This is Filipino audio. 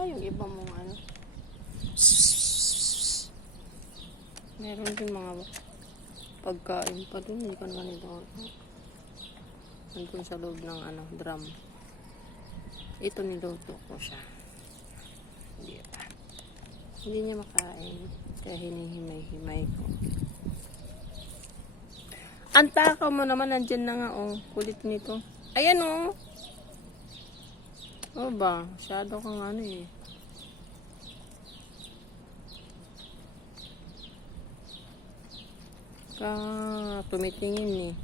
Wala yung iba mong ano. Meron din mga pagkain pa dun. Hindi ko naman ito. Nandun sa loob ng ano, drum. Ito niluto ko siya. Hindi pa. Hindi niya makain. Kaya hinihimay-himay ko. Ang takaw mo naman, nandyan na nga, oh. Kulit nito. Ayan, oh. Oh ba? Masyado kang ano eh. Tumitingin eh.